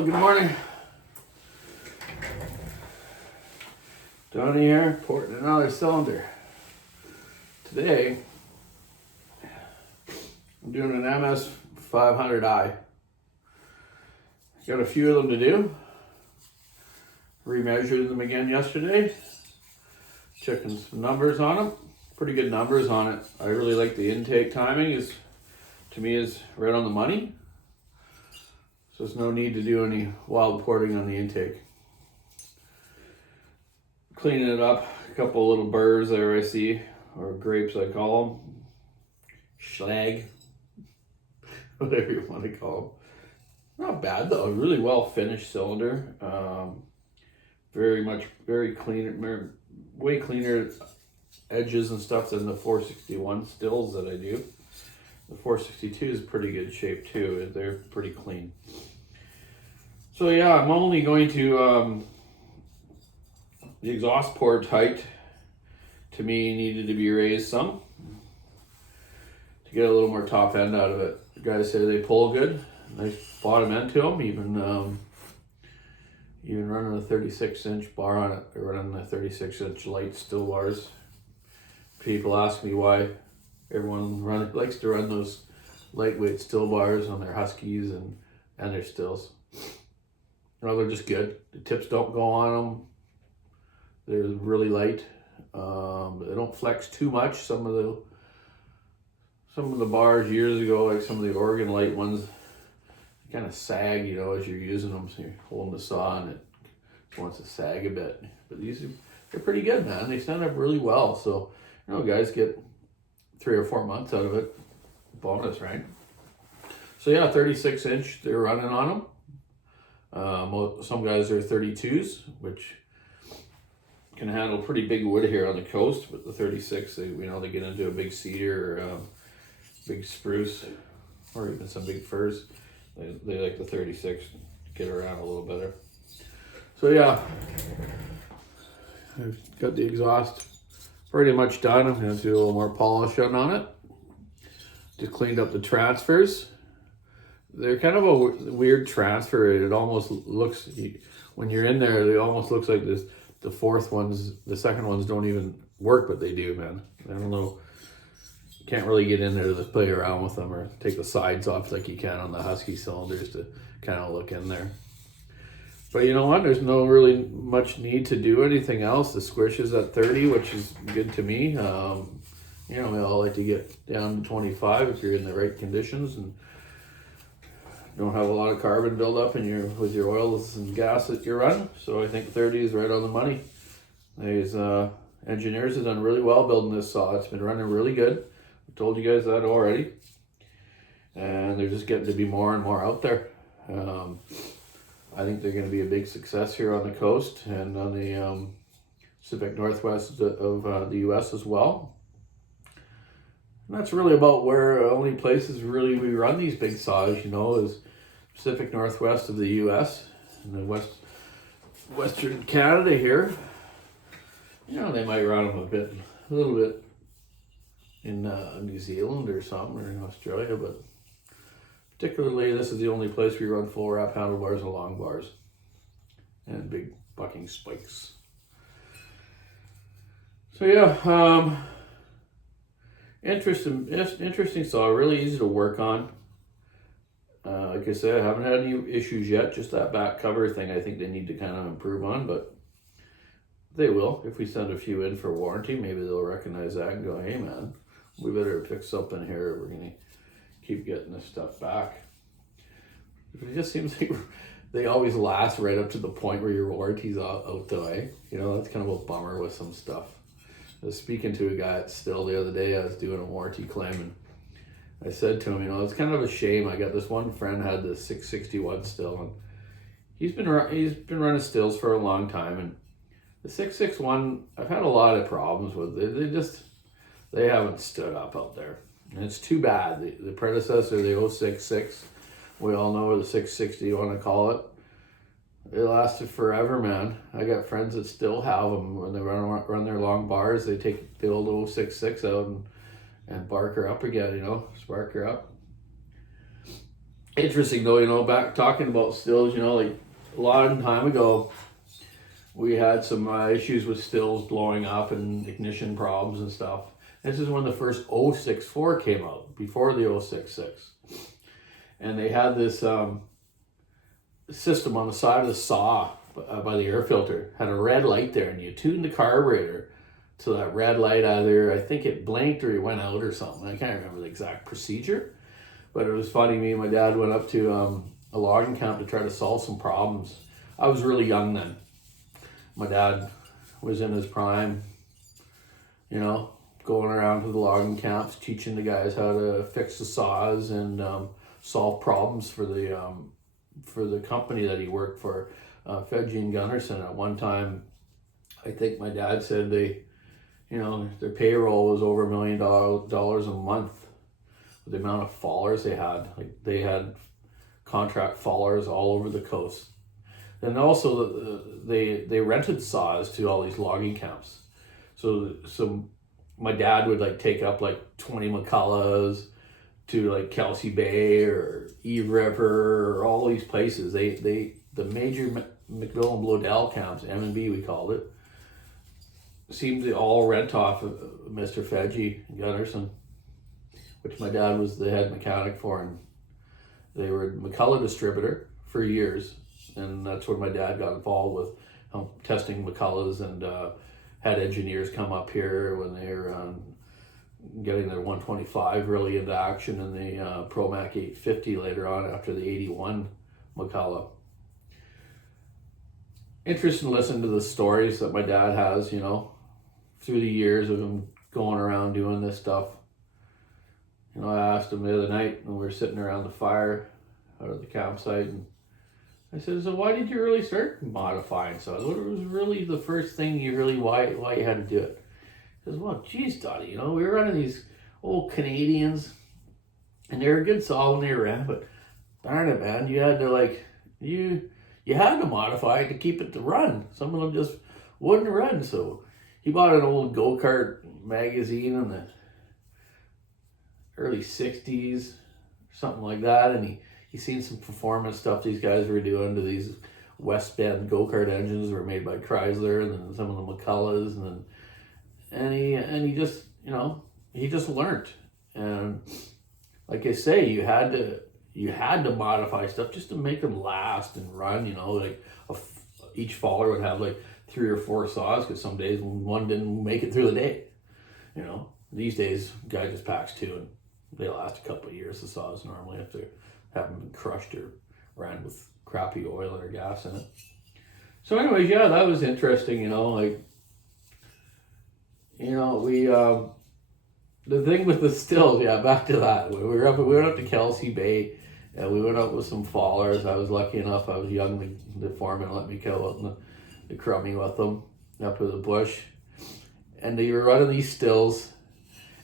Well, good morning. Donnie here, porting another cylinder. Today, I'm doing an MS 500i. Got a few of them to do. Remeasured them again yesterday. Checking some numbers on them. Pretty good numbers on it. I really like the intake timing. To me, is right on the money. So there's no need to do any wild porting on the intake. Cleaning it up, a couple little burrs there I see, or grapes I call them. Schlag, whatever you want to call them. Not bad though, really well finished cylinder. Very clean, way cleaner edges and stuff than the 461 Stihls that I do. The 462 is pretty good shape too. They're pretty clean. So yeah, I'm only going to, the exhaust port height to me needed to be raised some to get a little more top end out of it. The guys say they pull good. Nice bottom end to them, even running a 36-inch bar on it. They're running the 36-inch light Stihl bars. People ask me why everyone likes to run those lightweight Stihl bars on their Huskies and their Stihls. No, they're just good. The tips don't go on them. They're really light. They don't flex too much. Some of the bars years ago, like some of the Oregon light ones, kind of sag, as you're using them. So you're holding the saw and it wants to sag a bit. But they're pretty good, man. They stand up really well. So, guys get 3 or 4 months out of it. Bonus, right? So yeah, 36-inch, they're running on them. Some guys are 32s, which can handle pretty big wood here on the coast, but the 36, they get into a big cedar or big spruce, or even some big firs. They like the 36 to get around a little better. So yeah, I've got the exhaust pretty much done. I'm going to do a little more polish on it. Just cleaned up the transfers. They're kind of a weird transfer. It almost looks, when you're in there, it almost looks like this. The second ones don't even work, but they do, man. I don't know. You can't really get in there to play around with them or take the sides off like you can on the Husky cylinders to kind of look in there. But you know what? There's no really much need to do anything else. The squish is at 30, which is good to me. We all like to get down to 25 if you're in the right conditions and don't have a lot of carbon buildup with your oils and gas that you run. So I think 30 is right on the money. These engineers have done really well building this saw. It's been running really good. I told you guys that already. And they're just getting to be more and more out there. I think they're going to be a big success here on the coast and on the Pacific Northwest of the U.S. as well. And that's really about where only places really we run these big saws, is Pacific Northwest of the U.S. and the Western Canada here. They might run them a little bit in New Zealand or something, or in Australia, but particularly this is the only place we run full wrap handlebars and long bars and big bucking spikes. So yeah, interesting saw, really easy to work on. Like I said, I haven't had any issues yet. Just that back cover thing I think they need to kind of improve on, but they will. If we send a few in for warranty, maybe they'll recognize that and go, hey man, we better fix something here. We're going to keep getting this stuff back. It just seems like they always last right up to the point where your warranty's out the way. That's kind of a bummer with some stuff. I was speaking to a guy at Stihl the other day. I was doing a warranty claim, and I said to him, it's kind of a shame. I got this one friend had the 661 Stihl, and he's been running Stihls for a long time, and the 661 I've had a lot of problems with. They haven't stood up out there, and it's too bad. The predecessor, the 066, we all know, or the 660 you want to call it. It lasted forever, man. I got friends that still have them. When they run their long bars, they take the old 066 out and bark her up again, spark her up. Interesting though, back talking about stills, like a long time ago, we had some issues with stills blowing up and ignition problems and stuff. This is when the first 064 came out, before the 066. And they had this system on the side of the saw by the air filter, had a red light there, and you tuned the carburetor to that red light. Either I think it blinked or it went out or something. I can't remember the exact procedure, but it was funny. Me and my dad went up to a logging camp to try to solve some problems. I was really young then. My dad was in his prime, going around to the logging camps, teaching the guys how to fix the saws and solve problems for the company that he worked for, Fedge and Gunnarsson. At one time, I think my dad said their payroll was over $1 million a month with the amount of fallers they had. Like, they had contract fallers all over the coast. And also they rented saws to all these logging camps. So my dad would take up 20 McCulloughs to Kelsey Bay or Eve River or all these places. The major McMillan Blodell camps, M&B we called it, seemed to all rent off of Mr. Fedge Gunnarsson, which my dad was the head mechanic for, and they were a McCullough distributor for years, and that's when my dad got involved with testing McCulloughs, and had engineers come up here when they were getting their 125 really into action, and the Promac 850 later on after the 81 McCullough. Interesting to listen to the stories that my dad has, through the years of him going around doing this stuff. I asked him the other night when we were sitting around the fire out at the campsite, and I said, so why did you really start modifying saws? What was really the first thing why you had to do it? He says, well, geez, Dottie, we were running these old Canadians, and they were a good saw when they ran, but darn it, man, you had to you had to modify it to keep it to run. Some of them just wouldn't run. So he bought an old go-kart magazine in the early 60s, something like that, and he seen some performance stuff these guys were doing to these West Bend go-kart engines that were made by Chrysler, and then some of the McCulloughs, and he just he just learned. And like I say, you had to modify stuff just to make them last and run. Each faller would have 3 or 4 saws, because some days one didn't make it through the day. These days guy just packs 2 and they last a couple of years. The saws normally, if they haven't been crushed or ran with crappy oil or gas in it. So anyways, yeah, that was interesting. We the thing with the stills, yeah, back to that. We went up to Kelsey Bay, and we went up with some fallers. I was lucky enough, I was young, the foreman let me go out in the crummy with them up to the bush, and they were running these stills,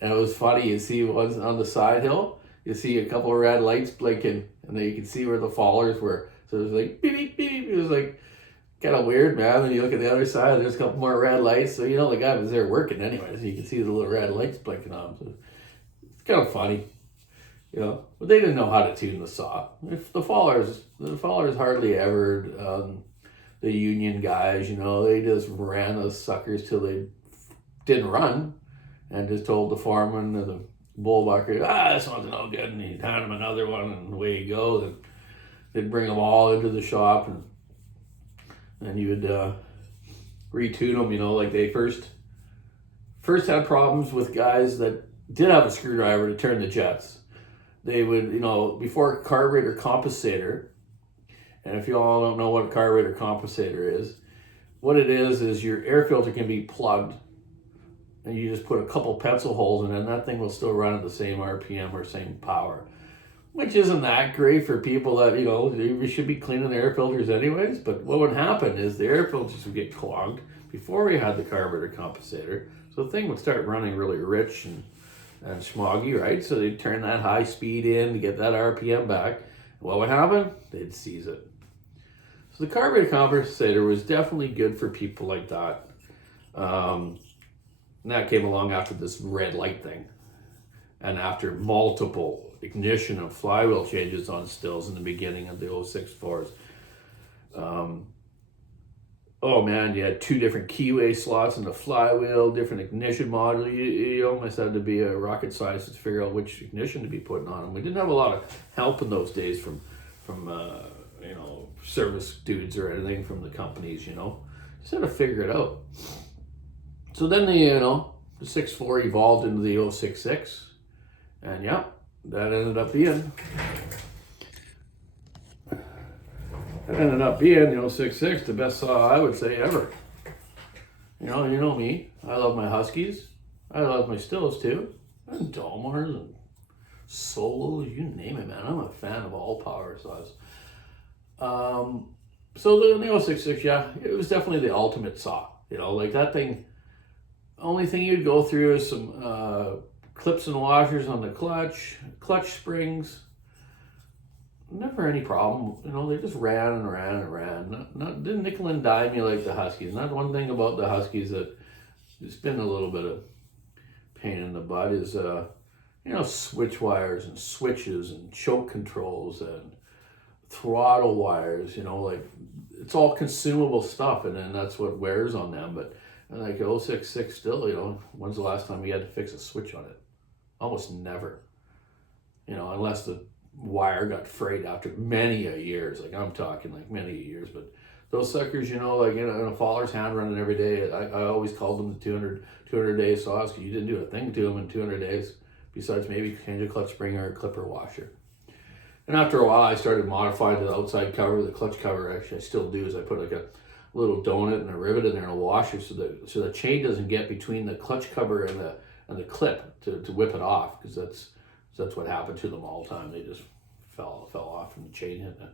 and it was funny. You see ones on the side hill, you see a couple of red lights blinking, and then you can see where the fallers were. So it was beep, beep, beep. It was kind of weird, man. Then you look at the other side, there's a couple more red lights. So the guy was there working anyway, so you can see the little red lights blinking on him. So it's kind of funny, But they didn't know how to tune the saw. If the fallers hardly ever, the union guys, they just ran those suckers till they didn't run, and just told the foreman or the bullbucker, this one's no good, and he'd hand him another one, and away you go. Then they'd bring them all into the shop, and you would retune them. They first had problems with guys that did have a screwdriver to turn the jets. They would, before carburetor compensator, and if you all don't know what a carburetor compensator is, what it is your air filter can be plugged, and you just put a couple pencil holes in it, and that thing will still run at the same RPM or same power, which isn't that great for people that, we should be cleaning the air filters anyways. But what would happen is the air filters would get clogged before we had the carburetor compensator, so the thing would start running really rich and smoggy, right? So they'd turn that high speed in to get that RPM back. What would happen? They'd seize it. So the carburetor compensator was definitely good for people like that. And that came along after this red light thing, and after multiple ignition and flywheel changes on Stihls in the beginning of the 064s. Oh man, you had 2 different keyway slots in the flywheel, different ignition module. You almost had to be a rocket scientist to figure out which ignition to be putting on them. We didn't have a lot of help in those days from service dudes or anything from the companies. Just had to figure it out. So then the 64 evolved into the 066, and yeah, that ended up being the 066, the best saw I would say ever. You know me. I love my Huskies. I love my Stihls too, and Dolmars and Solos, you name it, man. I'm a fan of all power saws. So the 066, yeah, it was definitely the ultimate saw. Like that thing. Only thing you'd go through is some clips and washers on the clutch springs. Never any problem. They just ran and ran and ran. Didn't nickel and dime you like the Huskies. Not one thing about the Huskies that it's been a little bit of pain in the butt is switch wires and switches and choke controls and throttle wires. Like it's all consumable stuff, and then that's what wears on them. But like 066 still, when's the last time you had to fix a switch on it? Almost never. Unless the wire got frayed after many a years. Like I'm talking like many years. But those suckers, like in a faller's hand running every day, I always called them the 200 day saws because you didn't do a thing to them in 200 days besides maybe change a clutch spring or a clipper washer. And after a while, I started modifying the outside cover, the clutch cover. Actually, I still do. Is I put like a little donut and a rivet in there and a washer so the chain doesn't get between the clutch cover and the clip to whip it off, because that's what happened to them all the time. They just fell off and the chain hit it.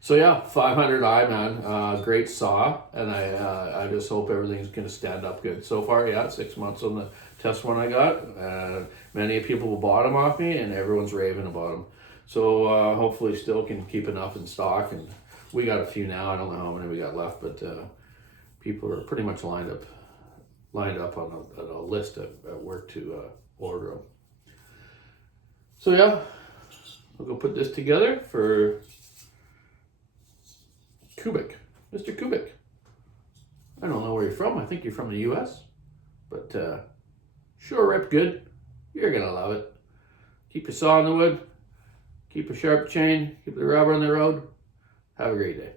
So yeah, 500i, man, great saw, and I just hope everything's gonna stand up good. So far, yeah, 6 months on the test one I got. Many people bought them off me, and everyone's raving about them. So hopefully Stihl can keep enough in stock, and we got a few now. I don't know how many we got left, but people are pretty much lined up on a list at work to order them. So yeah, we'll go put this together for Kubik, Mr. Kubik. I don't know where you're from. I think you're from the U.S., but sure rip good. You're gonna love it. Keep your saw in the wood. Keep a sharp chain. Keep the rubber on the road. Have a great day.